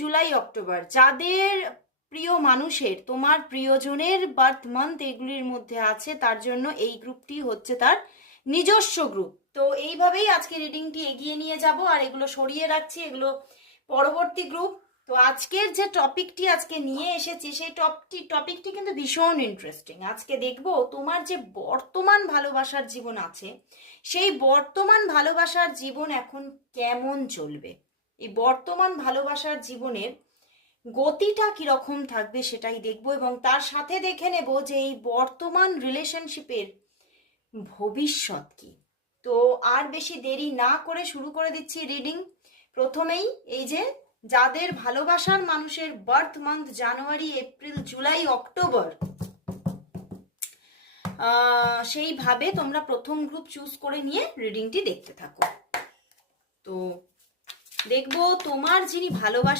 July, October, যাদের প্রিয় মানুষের, তোমার প্রিয়জনের বার্থ মান্থ এগুলির মধ্যে আছে, তার জন্য এই গ্রুপটি হচ্ছে তার নিজস্ব গ্রুপ। তো এইভাবেই আজকে রিডিংটি এগিয়ে নিয়ে যাব, আর এগুলো সরিয়ে রাখছি, এগুলো পরবর্তী গ্রুপ। তো আজকের যে টপিকটি আজকে নিয়ে এসেছি, সেই টপিকটি কিন্তু ভীষণ ইন্টারেস্টিং। আজকে দেখবো তোমার যে বর্তমান ভালোবাসার জীবন আছে, সেই বর্তমান ভালোবাসার জীবন এখন কেমন চলবে, এই বর্তমান ভালোবাসার জীবনের গতিটা কিরকম থাকবে সেটাই দেখবো, এবং তার সাথে দেখে নেব যে এই বর্তমান রিলেশনশিপের ভবিষ্যৎ কি। তো আর বেশি দেরি না করে শুরু করে দিচ্ছি রিডিং। প্রথমেই এই যে যাদের ভালোবাসার মানুষের বার্থ মান্থ জানুয়ারি, এপ্রিল, জুলাই, অক্টোবর, সেইভাবে তোমরা প্রথম গ্রুপ চুজ করে নিয়ে রিডিংটি দেখতে থাকো। তো দেখবো তোমার যিনি ভালোবাসার